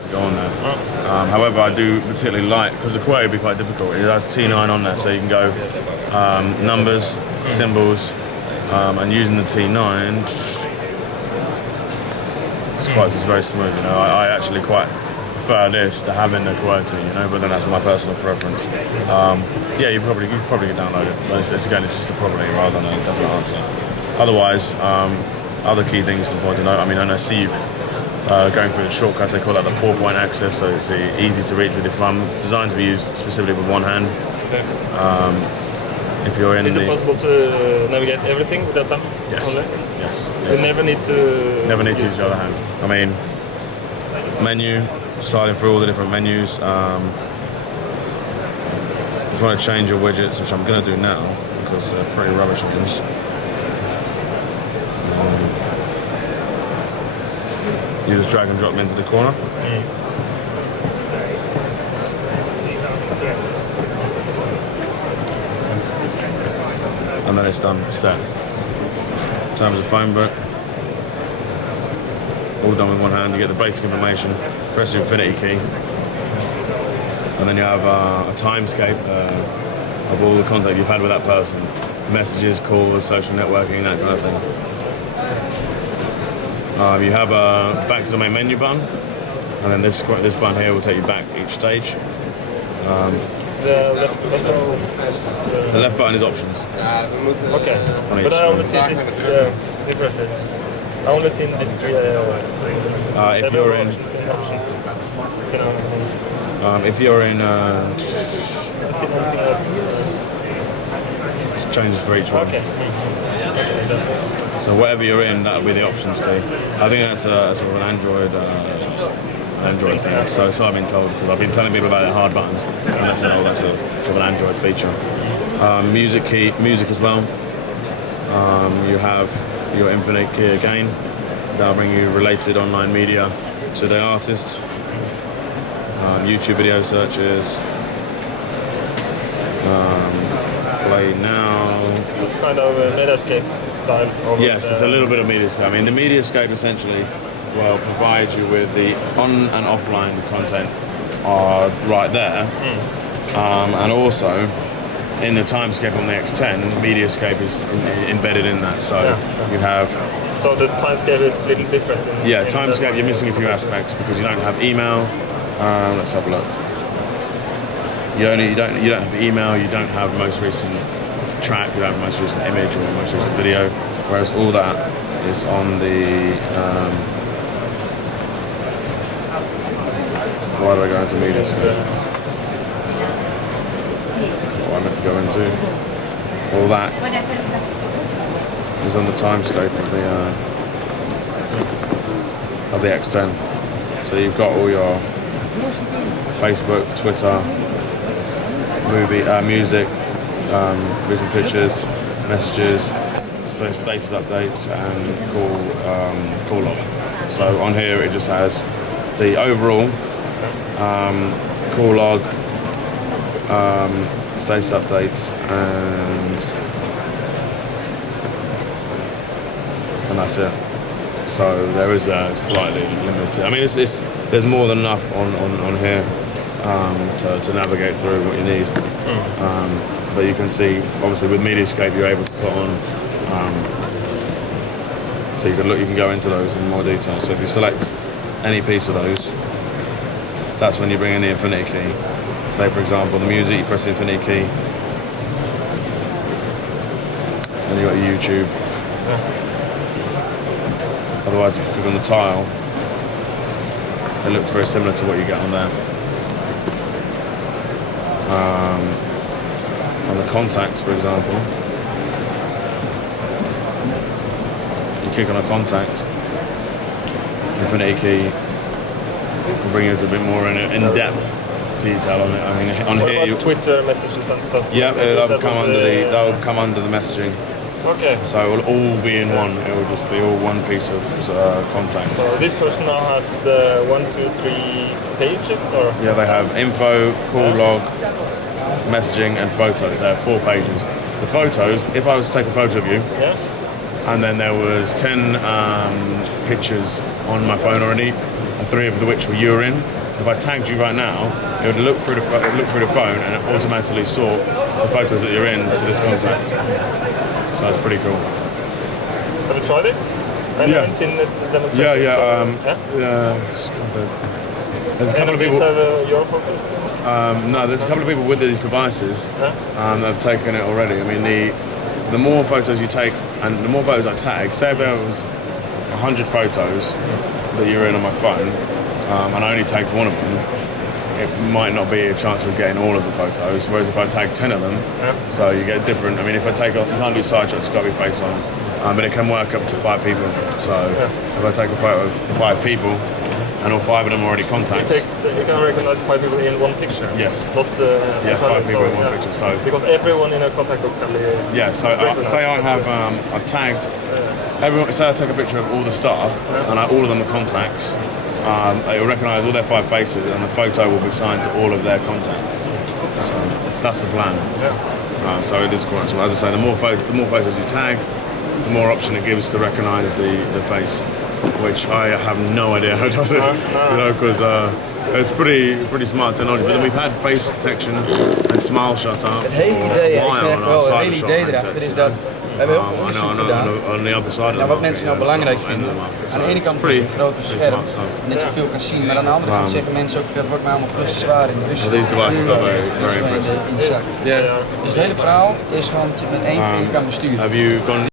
To go on there. However, I do particularly like, because the QWERTY would be quite difficult, it has T9 on there, so you can go numbers, symbols, and using the T9, it's very smooth. You know, I actually quite prefer this to having the QWERTY, you know, but then that's my personal preference. Yeah, you probably could download it, but it's just a probably rather than a definite answer. Otherwise, other key things to point to note. I mean, I see you've going through the shortcuts, they call that the 4-point access, so it's easy to reach with your thumb. It's designed to be used specifically with one hand. If you're in Is it possible to navigate everything with that thumb? Yes. Only? Yes. You never need to... Never need to use the other hand. I mean, menu, sliding through all the different menus. If you want to change your widgets, which I'm going to do now, because they're pretty rubbish ones. You just drag and drop them into the corner. And then it's done, set. In terms of phone book, all done with one hand. You get the basic information, press your infinity key, and then you have a timescape of all the contact you've had with that person. Messages, calls, social networking, that kind of thing. You have a back to the main menu button, and then this button here will take you back each stage. The left button is... The left button is options. Okay, but I only see this impressive. I only seen these three. If you're in... Options. If you're in... It changes for each one. Okay. So whatever you're in, that'll be the options key. I think that's sort of an Android thing. So I've been told, because I've been telling people about the hard buttons, and that's a sort of an Android feature. Music as well. You have your infinite key again. That'll bring you related online media to the artist. YouTube video searches. Play now. It's kind of a Metascape style. Yes, it's a little bit of Mediascape. I mean, the Mediascape essentially will provide you with the on and offline content are right there, and also in the timescape on the X10, Mediascape is embedded in that. So you have. So the timescape is a little different. Timescape you're missing a few aspects because you don't have email. Let's have a look. You don't have email. You don't have most recent track. You don't have most recent image or most recent video. Whereas all that is on the. Why do I go into Mediascape? What I meant to go into. All that is on the timescape of the X10. So you've got all your Facebook, Twitter, music, recent pictures, messages, so status updates and call log. So on here it just has the overall call log, status updates, and that's it. So there is a slightly limited. I mean, there's more than enough on here to navigate through what you need. But you can see, obviously, with Mediascape, you're able to put on. So you can go into those in more detail. So if you select any piece of those, that's when you bring in the infinity key. Say, for example, the music, you press the infinity key, and you got YouTube. Otherwise, if you click on the tile, it looks very similar to what you get on there. On the contacts, for example, you click on a contact, infinity key will bring you to a bit more in-depth detail on it. I mean, on what here, about Twitter messages and stuff? Yeah, that will come under the messaging. Okay. So it will all be in one. It will just be all one piece of contact. So this person now has 1, 2, 3 pages, or? Yeah, they have info, call log, messaging, and photos. They have 4 pages. The photos, if I was to take a photo of you, and then there was 10 pictures on my phone already, a 3 of which were you were in. If I tagged you right now, it would look through the phone and it automatically sort the photos that you're in to this contact. So that's pretty cool. Have you tried it? I haven't seen it demonstrated. There's a couple of people. Have your photos? No, there's a couple of people with these devices that have taken it already. I mean, the more photos you take and the more photos I tag, say if there was 100 photos that you're in on my phone, and I only tagged one of them, it might not be a chance of getting all of the photos. Whereas if I tag 10 of them, so you get different. I mean, if I take, you can't do side shots, it's got to be face on, but it can work up to 5 people. So if I take a photo of 5 people, and all 5 of them are already contacts. You can recognize 5 people in one picture. Yes. Not 5 people in one picture. So because everyone in a contact book can be. Yeah. So say I have I've tagged everyone. Say I take a picture of all the staff and all of them are contacts. It will recognise all their 5 faces, and the photo will be signed to all of their contacts. So that's the plan. Yeah. So it is quite small. As I say, the more photos you tag, the more option it gives to recognise the face. Which I have no idea how it does it, you know, because it's pretty smart technology. But then we've had face detection and smile shutter for a while on our side of shot handsets. Is dat we hebben heel veel onderzoek gedaan on the other side naar wat mensen nou belangrijk vinden. Aan de ene kant heb je een groter scherm, dat je veel kan zien, maar aan de andere kant zeggen mensen ook, het wordt mij allemaal flussen zwaar in de rust. These devices are very impressive. Dus het hele verhaal is gewoon dat je met 1 vinger kan besturen.